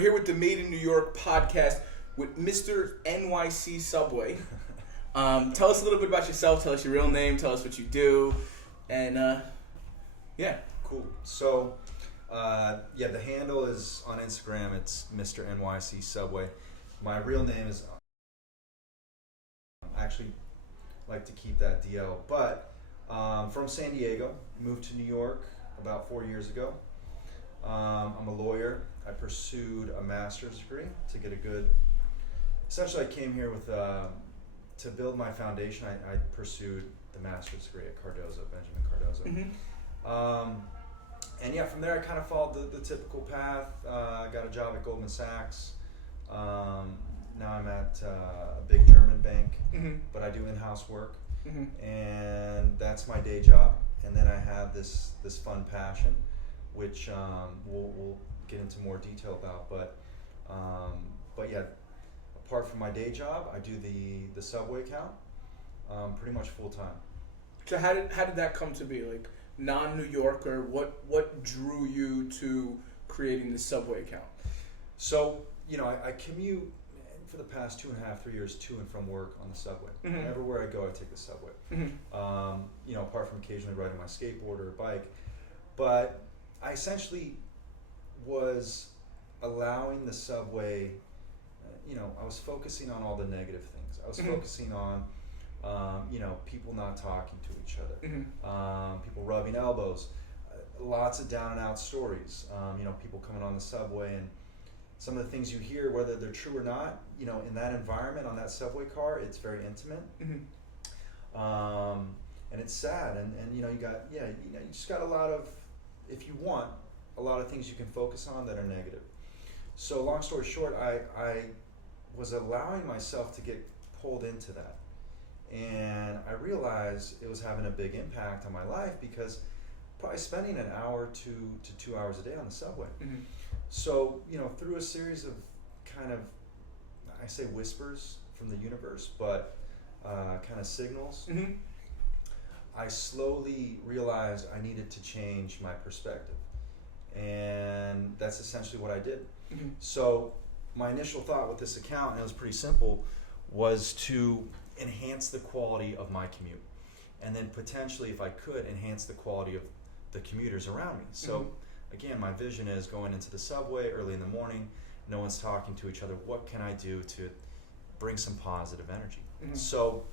We're here with the Made in New York podcast with Mr. MrNYCSubway. Tell us a little bit about yourself. Tell us your real name. Tell us what you do. And yeah. Cool. So, the handle is on Instagram. It's MrNYCSubway. My real name is actually like to keep that DL, but from San Diego, moved to New York about 4 years ago. I'm a lawyer. I pursued a master's degree to get a good. Essentially, I came here with to build my foundation. I pursued the master's degree at Benjamin Cardozo. Mm-hmm. And yeah, from there I kind of followed the typical path. Got a job at Goldman Sachs. Now I'm at a big German bank, Mm-hmm. but I do in-house work, Mm-hmm. and that's my day job. And then I have this fun passion, which we'll get into more detail about. But yeah, apart from my day job, I do the subway account pretty much full time. So how did that come to be? Like non-New Yorker, what drew you to creating the Subway account? So I commute for the past 2.5, 3 years to and from work on the subway. Mm-hmm. Everywhere I go, I take the subway. Mm-hmm. Apart from occasionally riding my skateboard or bike, but I essentially was allowing the subway. I was focusing on all the negative things. I was Mm-hmm. focusing on, people not talking to each other, Mm-hmm. people rubbing elbows, lots of down and out stories. People coming on the subway and some of the things you hear, whether they're true or not, in that environment on that subway car, it's very intimate. Mm-hmm. And it's sad. And you just got a lot of, if you want, a lot of things you can focus on that are negative. So long story short, I was allowing myself to get pulled into that. And I realized it was having a big impact on my life because probably spending an hour to 2 hours a day on the subway. Mm-hmm. So, through a series of kind of, I say whispers from the universe, but kind of signals, Mm-hmm. I slowly realized I needed to change my perspective. And that's essentially what I did. Mm-hmm. So my initial thought with this account, and it was pretty simple, was to enhance the quality of my commute. And then potentially, if I could, enhance the quality of the commuters around me. So Mm-hmm. again, my vision is going into the subway early in the morning, no one's talking to each other. What can I do to bring some positive energy? Mm-hmm. So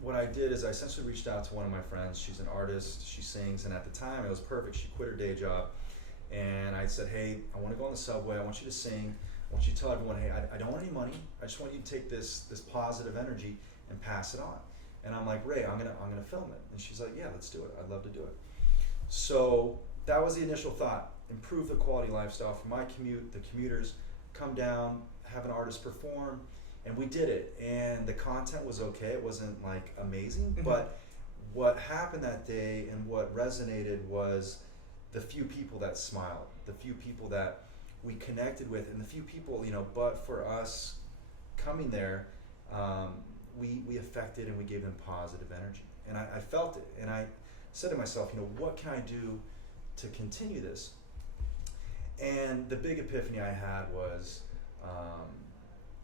what I did is I essentially reached out to one of my friends. She's an artist, she sings, and at the time it was perfect. She quit her day job, and I said, hey, I want to go on the subway, I want you to sing, I want you to tell everyone, hey, I don't want any money, I just want you to take this positive energy and pass it on. And I'm like, Ray, I'm gonna film it. And she's like, yeah, let's do it, I'd love to do it. So that was the initial thought, improve the quality lifestyle for my commute, the commuters, come down, have an artist perform, and we did it. And the content was okay, it wasn't like amazing, Mm-hmm. but what happened that day and what resonated was the few people that smiled, the few people that we connected with, and the few people, but for us coming there, we affected and we gave them positive energy. And I felt it, and I said to myself, what can I do to continue this? And the big epiphany I had was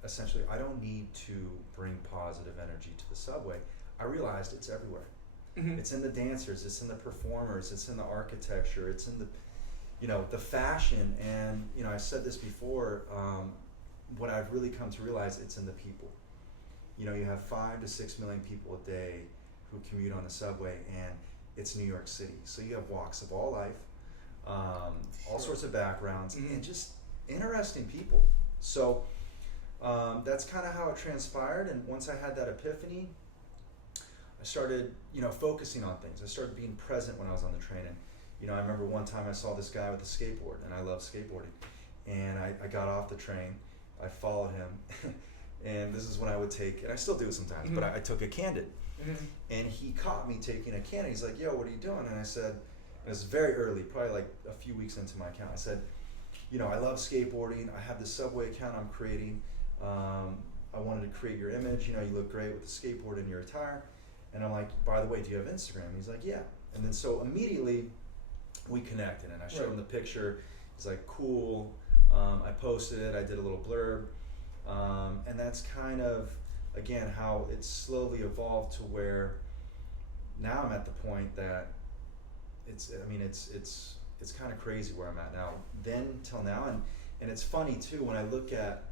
essentially, I don't need to bring positive energy to the subway. I realized it's everywhere. Mm-hmm. It's in the dancers, it's in the performers, it's in the architecture, it's in the the fashion. And I said this before, what I've really come to realize, it's in the people. You have 5 to 6 million people a day who commute on the subway, and it's New York City. So you have walks of all life, all sorts of backgrounds, Mm-hmm. and just interesting people. So that's kind of how it transpired. And once I had that epiphany, I started, focusing on things. I started being present when I was on the train. And, I remember one time I saw this guy with a skateboard, and I love skateboarding. And I got off the train, I followed him, and this is when I would take, and I still do it sometimes, Mm-hmm. but I took a Candid. Mm-hmm. And he caught me taking a Candid. He's like, yo, what are you doing? And I said, it was very early, probably like a few weeks into my account. I said, I love skateboarding. I have this subway account I'm creating. I wanted to create your image. You look great with the skateboard in your attire. And I'm like, by the way, do you have Instagram? He's like, yeah. And then so immediately we connected, and I showed him the picture. He's like, cool. I posted it, I did a little blurb, and that's kind of, again, how it slowly evolved to where now I'm at the point that it's kind of crazy where I'm at now. Then till now, and it's funny too, when I look at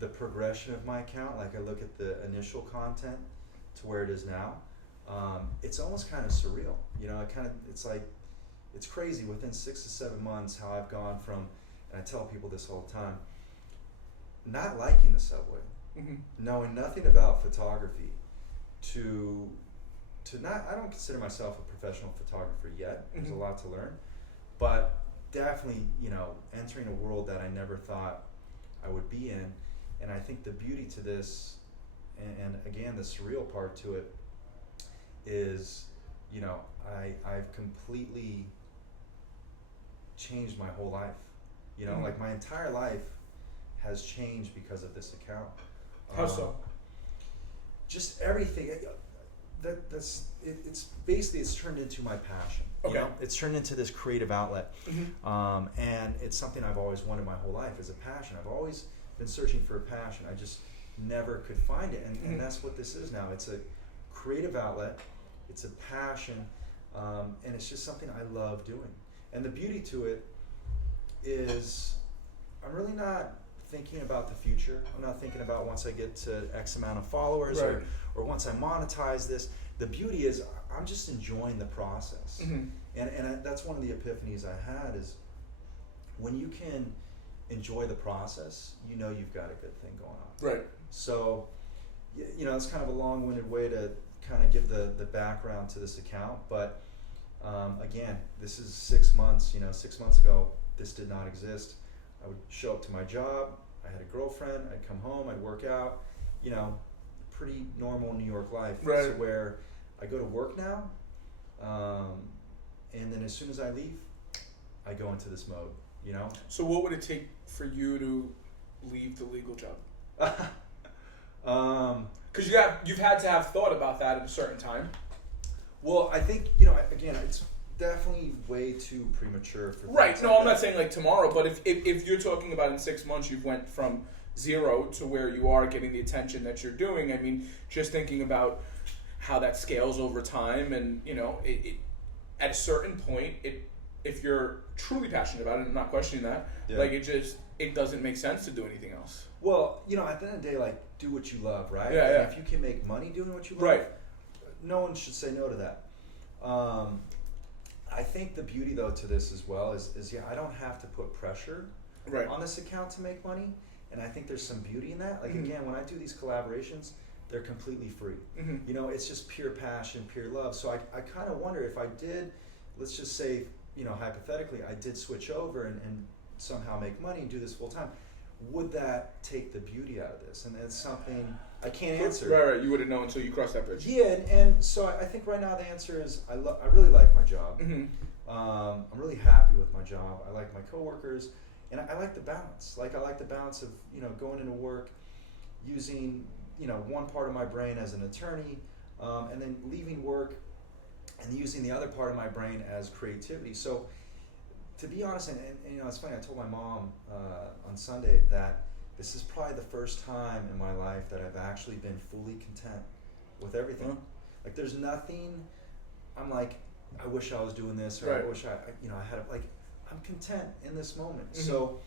the progression of my account, like I look at the initial content to where it is now, it's almost kind of surreal. It's like, it's crazy within 6 to 7 months how I've gone from, and I tell people this all the time, not liking the subway, knowing nothing about photography, to not, I don't consider myself a professional photographer yet. There's a lot to learn, but definitely, entering a world that I never thought I would be in. And I think the beauty to this, and again, the surreal part to it is, I've completely changed my whole life. Like my entire life has changed because of this account. How so? Just everything. It's basically, it's turned into my passion. Okay. It's turned into this creative outlet, and it's something I've always wanted my whole life, is a passion. I've always been searching for a passion. I just never could find it, and that's what this is now. It's a creative outlet. It's a passion, and it's just something I love doing. And the beauty to it is, I'm really not thinking about the future. I'm not thinking about once I get to X amount of followers, right, or once I monetize this. The beauty is, I'm just enjoying the process. And that's one of the epiphanies I had, is when you can enjoy the process, you've got a good thing going on. Right. So, it's kind of a long-winded way to kind of give the background to this account, but again, this is 6 months. 6 months ago, this did not exist. I would show up to my job, I had a girlfriend, I'd come home, I'd work out, pretty normal New York life. Right. So where I go to work now, and then as soon as I leave, I go into this mode, So what would it take for you to leave the legal job? Because you've had to have thought about that at a certain time. Well, I think, again, it's definitely way too premature for right. things No, like I'm that. not saying like tomorrow, but if you're talking about in 6 months you've went from 0 to where you are getting the attention that you're doing, I mean, just thinking about how that scales over time, and it at a certain point, if you're truly passionate about it, I'm not questioning that, like it doesn't make sense to do anything else. Well, at the end of the day, like, do what you love, right? Yeah, and if you can make money doing what you love, right, no one should say no to that. I think the beauty, though, to this as well is I don't have to put pressure on this account to make money, and I think there's some beauty in that. Like, again, when I do these collaborations, they're completely free. It's just pure passion, pure love. So I kind of wonder if I did, let's just say, hypothetically, I did switch over and somehow make money and do this full time, would that take the beauty out of this? And it's something I can't answer. Right. You wouldn't know until you cross that bridge. Yeah, and so I think right now the answer is I really like my job. I'm really happy with my job. I like my coworkers, and I like the balance. Like, I like the balance of going into work, using one part of my brain as an attorney, and then leaving work and using the other part of my brain as creativity. So, to be honest, and it's funny, I told my mom on Sunday that this is probably the first time in my life that I've actually been fully content with everything. Like, there's nothing I'm like, I wish I was doing this, or I wish I had like, I'm content in this moment. So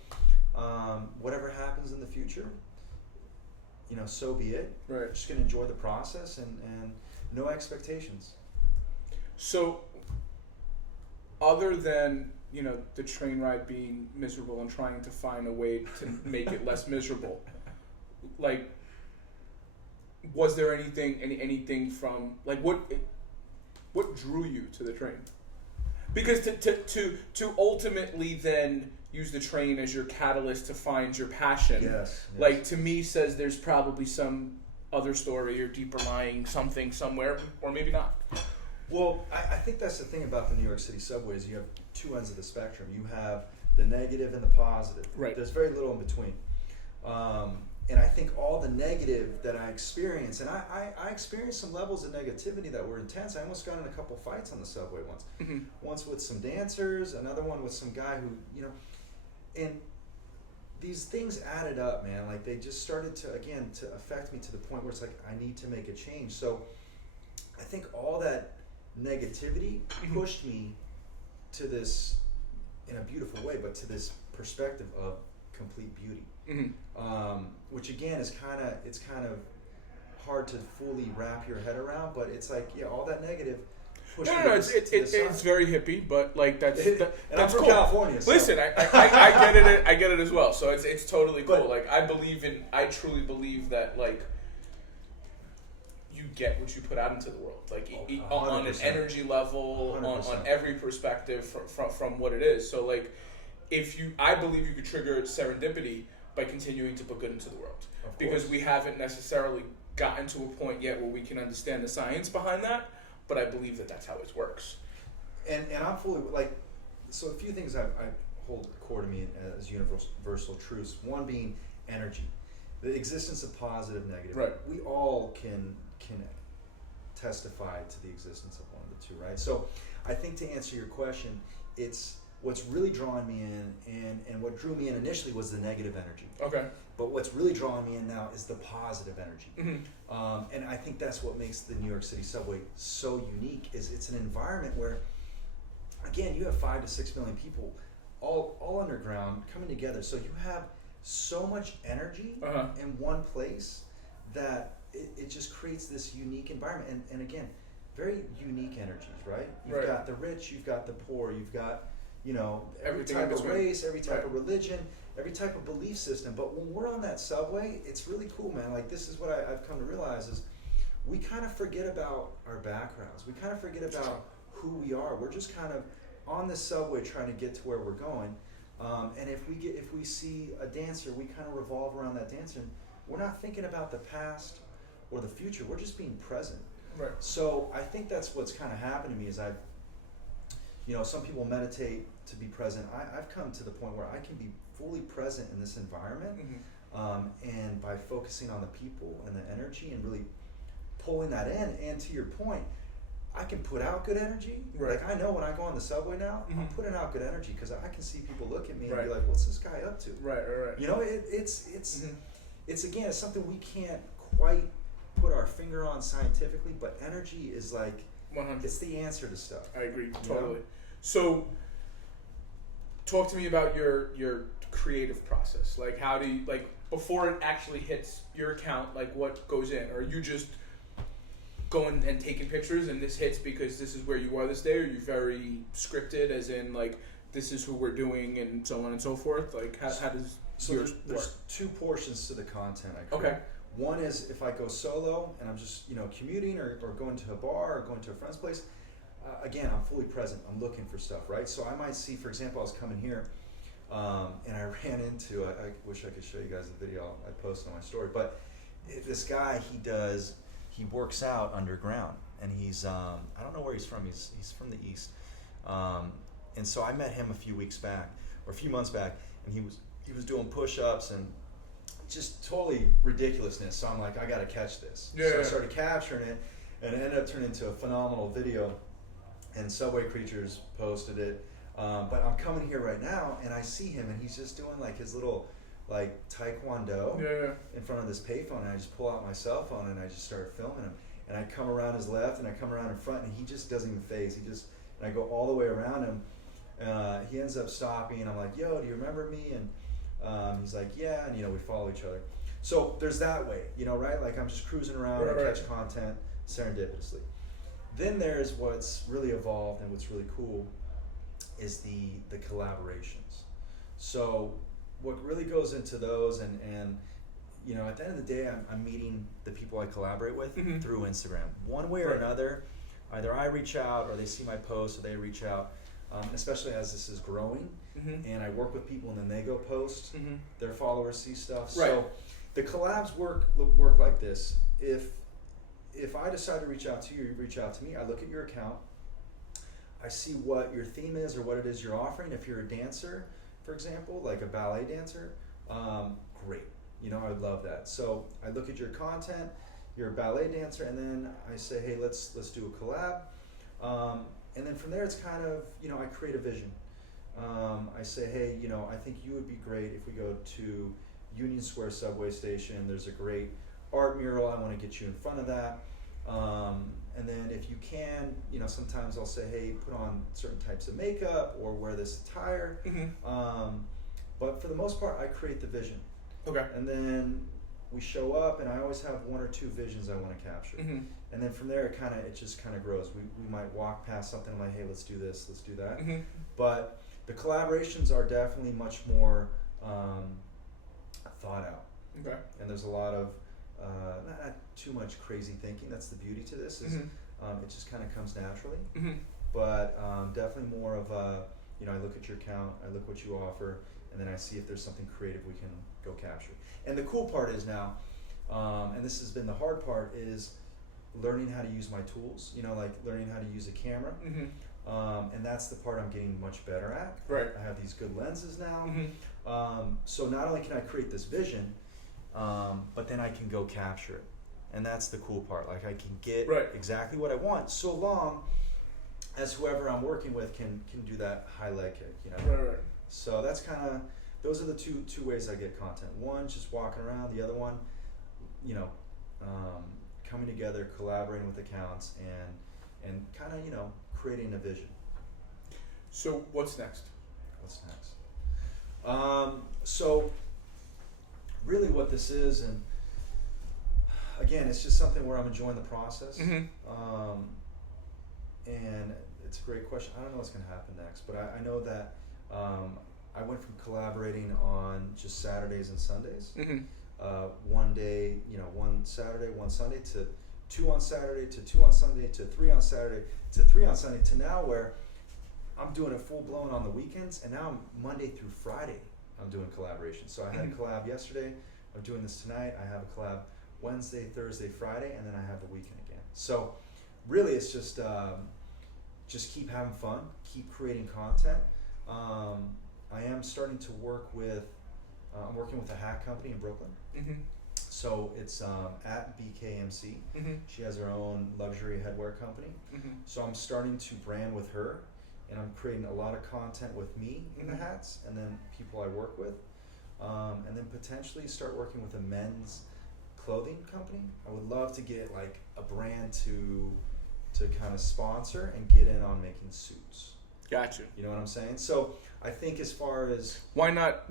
whatever happens in the future, so be it. Right. Just gonna enjoy the process and no expectations. So, other than the train ride being miserable and trying to find a way to make it less miserable, like, was there anything from, like, what drew you to the train? Because to ultimately then use the train as your catalyst to find your passion, yes. Like, to me, says there's probably some other story or deeper lying something somewhere, or maybe not. Well, I think that's the thing about the New York City subways. You have two ends of the spectrum. You have the negative and the positive. Right. There's very little in between. And I think all the negative that I experienced, and I experienced some levels of negativity that were intense. I almost got in a couple fights on the subway once. Once with some dancers, another one with some guy who, and these things added up, man. Like they just started to affect me to the point where it's like I need to make a change. So I think all that negativity pushed me to this, in a beautiful way, but to this perspective of complete beauty, which again is kind of hard to fully wrap your head around. But it's like, yeah, all that negative. It's very hippie, but like that's I'm from cool. California. So. Listen, I get it. I get it as well. So it's totally cool. But, like I truly believe that like you get what you put out into the world. Like on an energy level, on every perspective from what it is. So like I believe you could trigger serendipity by continuing to put good into the world, because we haven't necessarily gotten to a point yet where we can understand the science behind that. But I believe that that's how it works. And I'm fully, like, so a few things I hold core to me as universal truths. One being energy. The existence of positive, negative. Right. We all can testify to the existence of one of the two, right? So I think to answer your question, it's what's really drawing me in, and what drew me in initially was the negative energy. Okay. But what's really drawing me in now is the positive energy. And I think that's what makes the New York City subway so unique, is it's an environment where, again, you have 5 to 6 million people all underground coming together. So you have so much energy in one place that it just creates this unique environment. And again, very unique energies, right? You've got the rich, you've got the poor, you've got, every type of race, every type of religion, every type of belief system. But when we're on that subway, it's really cool, man. Like, this is what I've come to realize is we kind of forget about our backgrounds. We kind of forget about who we are. We're just kind of on the subway trying to get to where we're going. And if we see a dancer, we kind of revolve around that dancer. And we're not thinking about the past or the future. We're just being present. Right. So I think that's what's kind of happened to me is some people meditate to be present. I've come to the point where I can be fully present in this environment, and by focusing on the people and the energy and really pulling that in. And to your point, I can put out good energy. Right. Like I know when I go on the subway now, I'm putting out good energy because I can see people look at me and be like, "What's this guy up to?" Right. It's again, it's something we can't quite put our finger on scientifically, but energy is like 100. It's the answer to stuff. I agree totally. So, talk to me about your creative process. Like, how do you, like, before it actually hits your account, like, what goes in? Or are you just going and taking pictures and this hits because this is where you are this day? Or are you very scripted, as in, like, this is who we're doing and so on and so forth? Like, how does yours work? There's two portions to the content I create. Okay. One is if I go solo and I'm just commuting or going to a bar or going to a friend's place. Again, I'm fully present. I'm looking for stuff, right? So I might see, for example, I was coming here, and I ran into. I wish I could show you guys the video I posted on my story. But this guy, he works out underground, and he's I don't know where he's from. He's from the East, and so I met him a few months back, and he was doing push-ups and just totally ridiculousness. So I'm like, I got to catch this. So I started capturing it, and it ended up turning into a phenomenal video. And Subway Creatures posted it. But I'm coming here right now, and I see him, and he's just doing like his little taekwondo in front of this payphone. And I just pull out my cell phone and I just start filming him. And I come around his left, and I come around in front, and he just doesn't even phase. And I go all the way around him. He ends up stopping, and I'm like, "Yo, do you remember me?" And he's like, "Yeah," and we follow each other. So there's that way, right? Like I'm just cruising around, I catch content serendipitously. Then there's what's really evolved and what's really cool is the collaborations. So what really goes into those, and at the end of the day, I'm meeting the people I collaborate with through Instagram. One way or another, either I reach out or they see my post or they reach out, especially as this is growing. And I work with people and then they go post, their followers see stuff. Right. So the collabs work like this. If I decide to reach out to you, you reach out to me, I look at your account, I see what your theme is or what it is you're offering. If you're a dancer, for example, like a ballet dancer, great. I would love that. So I look at your content, you're a ballet dancer, and then I say, hey, let's do a collab. And then from there, it's kind of, I create a vision. I say, hey, I think you would be great if we go to Union Square subway station. There's a great art mural. I want to get you in front of that. And then if you can, sometimes I'll say, hey, put on certain types of makeup or wear this attire. But for the most part, I create the vision. Okay. And then we show up, and I always have one or two visions I want to capture. And then from there, it just kind of grows. We might walk past something, I'm like, hey, let's do this, let's do that. But the collaborations are definitely much more thought out. Okay. And there's a lot of not too much crazy thinking. That's the beauty to this. Is it just kind of comes naturally. But definitely more of I look at your account, I look what you offer, and then I see if there's something creative we can go capture. And the cool part is now, and this has been the hard part, is learning how to use my tools. Like learning how to use a camera. And that's the part I'm getting much better at. Right. I have these good lenses now. So not only can I create this vision, but then I can go capture it. And that's the cool part. Like I can get exactly what I want, so long as whoever I'm working with can do that highlight kick, Right. So that's those are the two ways I get content. One, just walking around. The other one, coming together, collaborating with accounts, and creating a vision. So what's next? So really what this is, and again, it's just something where I'm enjoying the process. And it's a great question. I don't know what's going to happen next, but I know that I went from collaborating on just Saturdays and Sundays, one day, one Saturday, one Sunday, to 2 on Saturday, to 2 on Sunday, to 3 on Saturday, to 3 on Sunday, to now where I'm doing it full blown on the weekends, and now Monday through Friday I'm doing collaboration. So I had a collab yesterday, I'm doing this tonight, I have a collab Wednesday, Thursday, Friday, and then I have the weekend again. So really it's just keep having fun, keep creating content. I am starting to work with, I'm working with a hat company in Brooklyn. So it's at BKMC. She has her own luxury headwear company. So I'm starting to brand with her, and I'm creating a lot of content with me in the hats, and then people I work with, and then potentially start working with a men's clothing company. I would love to get like a brand to kind of sponsor and get in on making suits. Gotcha. You know what I'm saying? So I think as far as why not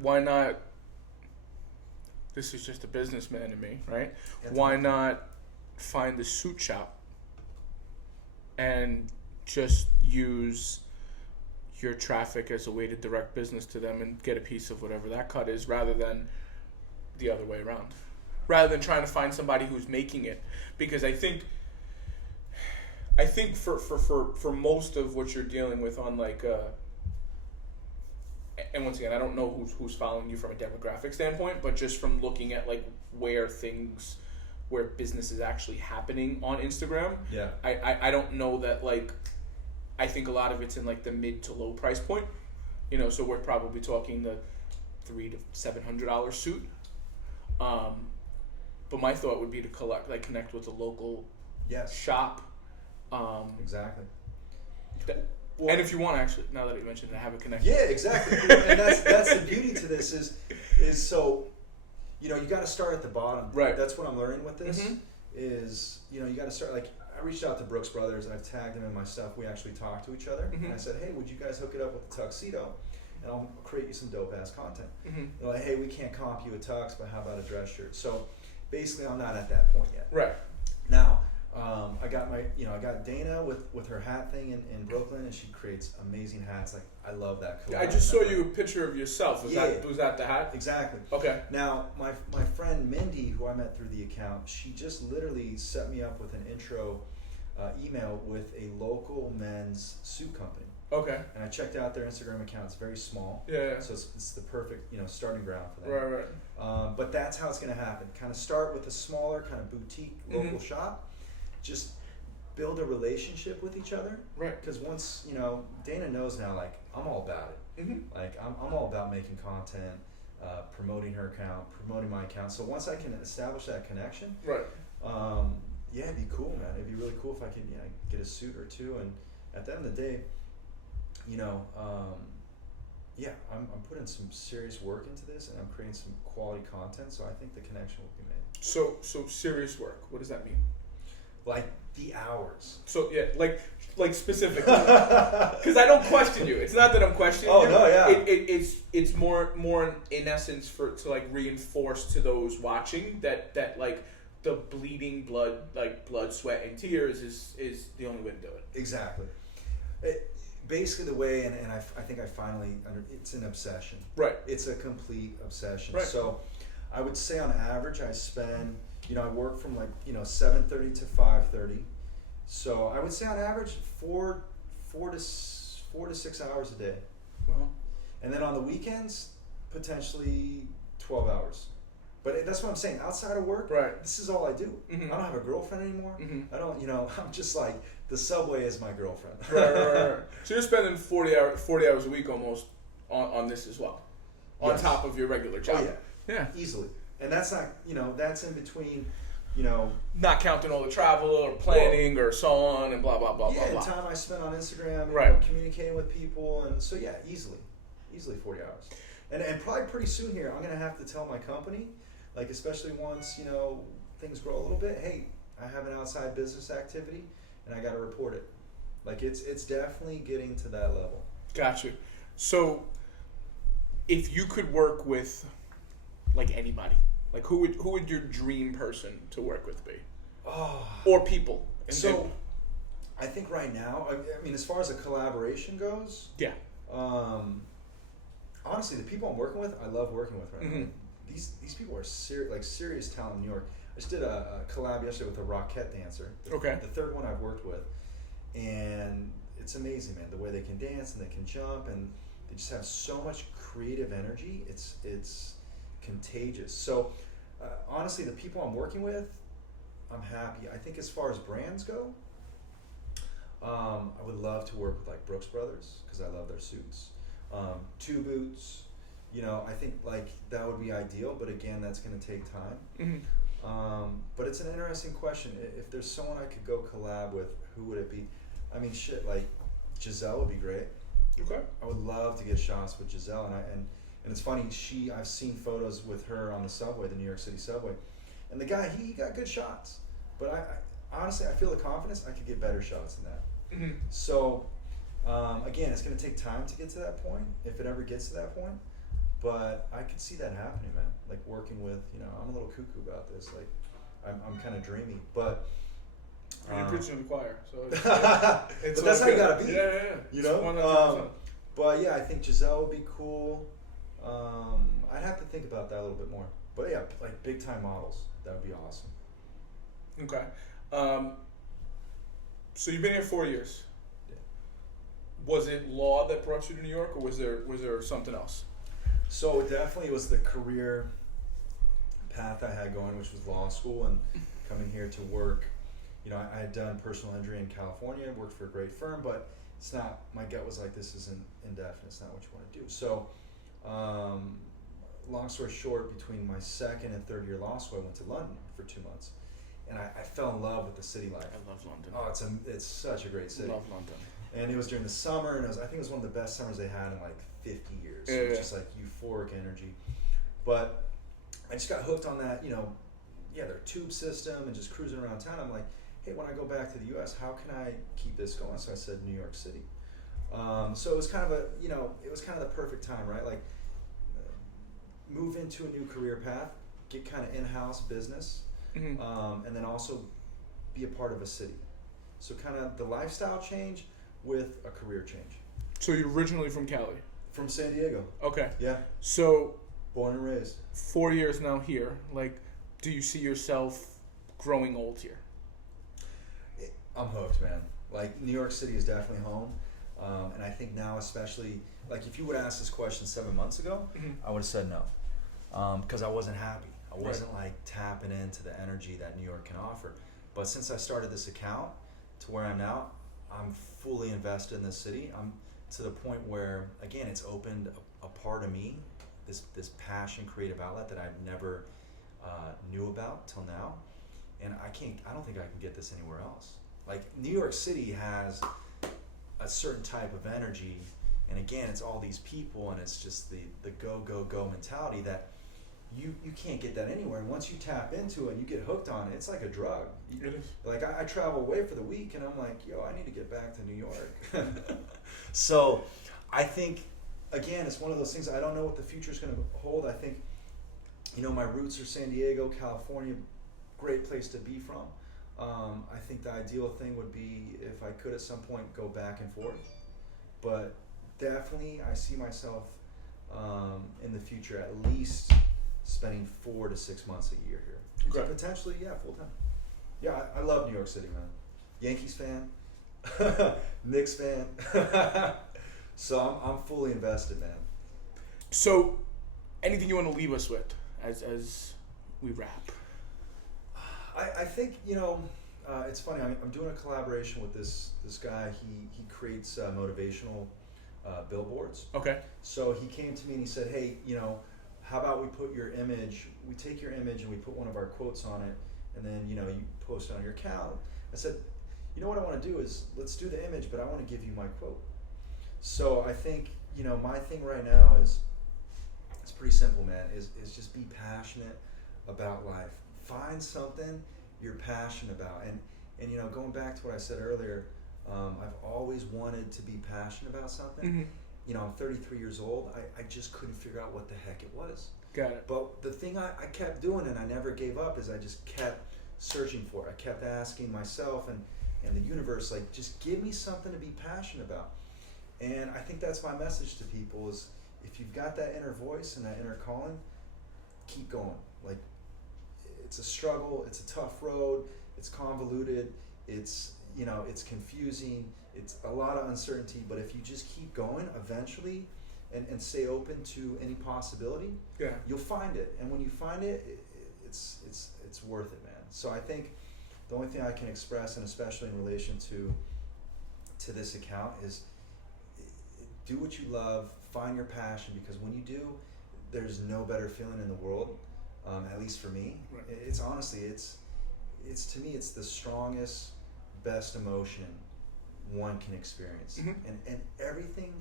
this is just a businessman to me, right? Why not find a suit shop and just use your traffic as a way to direct business to them and get a piece of whatever that cut is, rather than the other way around, rather than trying to find somebody who's making it. Because I think for most of what you're dealing with on like and once again, I don't know who's following you from a demographic standpoint, but just from looking at like where business is actually happening on Instagram. Yeah. I don't know that, like, I think a lot of it's in like the mid to low price point, so we're probably talking the $300 to $700 suit. But my thought would be to connect with a local shop. Exactly. Well, and if you want, actually, now that you mentioned it, have a connection. Yeah, exactly. And that's the beauty to this is so, you got to start at the bottom. Right. That's what I'm learning with this is, you got to start, like, I reached out to Brooks Brothers and I've tagged them in my stuff. We actually talked to each other. And I said, hey, would you guys hook it up with a tuxedo? And I'll create you some dope-ass content. They're like, hey, we can't comp you a tux, but how about a dress shirt? So basically I'm not at that point yet. Right. Now, I got Dana with her hat thing in Brooklyn, and she creates amazing hats. Like, I love that collab. I just saw you a picture of yourself. Was that the hat? Exactly. Okay. Now, my friend Mindy, who I met through the account, she just literally set me up with an intro email with a local men's suit company. Okay. And I checked out their Instagram account. It's very small. Yeah. So it's the perfect starting ground for them. Right. But that's how it's going to happen. Kind of start with a smaller kind of boutique local shop. Just build a relationship with each other. Right. Because once, Dana knows now, like, I'm all about it. Like, I'm all about making content, promoting her account, promoting my account. So once I can establish that connection, right. It'd be cool, man. It'd be really cool if I could get a suit or two. And at the end of the day, yeah, I'm putting some serious work into this, and I'm creating some quality content. So I think the connection will be made. So serious work. What does that mean? Like the hours. So yeah, like specifically, because I don't question you. It's not that I'm questioning you. Oh no, yeah. It's more in essence to like reinforce to those watching that like the bleeding blood, like blood, sweat, and tears is the only way to do it. Exactly. Basically, the way, and I think I finally it's an obsession. Right. It's a complete obsession. Right. So, I would say on average, I spend, I work from 7:30 to 5:30. So I would say on average 4 to 6 hours a day. Well, And then on the weekends, potentially 12 hours. But that's what I'm saying. Outside of work, right. this is all I do. Mm-hmm. I don't have a girlfriend anymore. Mm-hmm. I don't, I'm just like, the subway is my girlfriend. Right. So you're spending 40 hours a week almost on this as well, on Yes. top of your regular job. Oh, yeah. Yeah. Easily. And that's not, that's in between, Not counting all the travel or planning or so on and blah, blah, blah, yeah, blah, and blah. time I spend on Instagram, Right. Communicating with people. And so, yeah, easily 40 hours. And probably pretty soon here, I'm going to have to tell my company, especially once, things grow a little bit, hey, I have an outside business activity and I got to report it. It's definitely getting to that level. Got you. So if you could work with anybody, who would your dream person to work with be? Oh. Or people? So I think right now, I mean, as far as a collaboration goes, yeah. Honestly, the people I'm working with, I love working with right Mm-hmm. now. These people are serious talent in New York. I just did a collab yesterday with a Rockette dancer. Okay. The third one I've worked with, and it's amazing, man. The way they can dance and they can jump, and they just have so much creative energy. It's contagious. So honestly, the people I'm working with, I'm happy. I think as far as brands go, I would love to work with Brooks Brothers because I love their suits. Two Boots, I think that would be ideal, but again, that's going to take time. Mm-hmm. But it's an interesting question. If there's someone I could go collab with, who would it be? I mean, Giselle would be great. Okay. I would love to get shots with Giselle, and it's funny. I've seen photos with her on the subway, the New York City subway, and the guy he got good shots. But I honestly, I feel the confidence I could get better shots than that. Mm-hmm. So. Again, it's going to take time to get to that point, if it ever gets to that point. But I could see that happening, man. Working with, I'm a little cuckoo about this. I'm kind of dreamy, but. You're preaching to the choir, so. But that's how you gotta be. Yeah. You know. 100%. But yeah, I think Giselle would be cool. I'd have to think about that a little bit more. But yeah, big time models, that would be awesome. Okay. So you've been here 4 years. Was it law that brought you to New York, or was there something else? So it definitely was the career path I had going, which was law school, and coming here to work. I had done personal injury in California, worked for a great firm, but it's not. My gut was this isn't indefinite. It's not what you want to do. So, long story short, between my second and third year law school, I went to London for 2 months, and I fell in love with the city life. I love London. Oh, it's such a great city. I love London. And it was during the summer, and I think it was one of the best summers they had in 50 years. Yeah, it was just euphoric energy. But I just got hooked on that, their tube system and just cruising around town. I'm like, hey, when I go back to the U.S., how can I keep this going? So I said New York City. So it was kind of it was kind of the perfect time, right? Move into a new career path, get kind of in-house business, Mm-hmm. And then also be a part of a city. So kind of the lifestyle change with a career change. So you're originally from Cali? From San Diego. Okay. Yeah. So Born and raised. 4 years now here. Do you see yourself growing old here? I'm hooked, man. New York City is definitely home. And I think now especially, if you would ask this question 7 months ago, Mm-hmm. I would have said no. Because I wasn't happy. I wasn't tapping into the energy that New York can offer. But since I started this account to where I'm now, I'm fully invested in this city. I'm to the point where, again, it's opened a part of me, this passion, creative outlet that I've never knew about till now. And I don't think I can get this anywhere else. New York City has a certain type of energy And again, it's all these people, and it's just the go, go, go mentality that you can't get that anywhere. And once you tap into it and you get hooked on it, it's like a drug. It is. Like I travel away for the week, and I'm like, yo, I need to get back to New York. So I think, again, it's one of those things. I don't know what the future is going to hold. I think, my roots are San Diego, California, great place to be from. I think the ideal thing would be if I could at some point go back and forth. But definitely I see myself in the future at least spending 4 to 6 months a year here. So Okay. potentially, full time. Yeah, I love New York City, man. Yankees fan, Knicks fan. So I'm fully invested, man. So, anything you want to leave us with as we wrap? I think it's funny. I'm doing a collaboration with this guy. He creates motivational billboards. Okay. So he came to me and he said, "Hey, how about we put your image? We take your image and we put one of our quotes on it, and then you post it on your account." I said, "You know what I want to do is let's do the image, but I want to give you my quote." So I think my thing right now is it's pretty simple, man. Is just be passionate about life. Find something you're passionate about, and going back to what I said earlier, I've always wanted to be passionate about something. Mm-hmm. I'm 33 years old. I just couldn't figure out what the heck it was. Got it. But the thing I kept doing, and I never gave up, is I just kept searching for it. I kept asking myself and the universe, like, just give me something to be passionate about. And I think that's my message to people is if you've got that inner voice and that inner calling, keep going. Like, it's a struggle, it's a tough road, it's convoluted, it's confusing, it's a lot of uncertainty, but if you just keep going, eventually, and stay open to any possibility, you'll find it. And when you find it, it's worth it, man. So I think the only thing I can express, and especially in relation to this account, is do what you love, find your passion, because when you do, there's no better feeling in the world, at least for me. Right. It's honestly, it's to me, it's the strongest, best emotion one can experience. Mm-hmm. And everything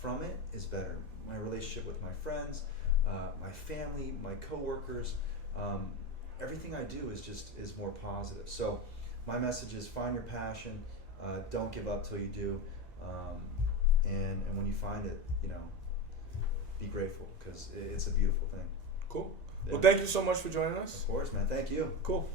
from it is better. My relationship with my friends, my family, my coworkers, everything I do is more positive. So my message is find your passion, don't give up till you do, and when you find it, be grateful, because it's a beautiful thing. Cool. Yeah. Well, thank you so much for joining us. Of course, man. Thank you. Cool.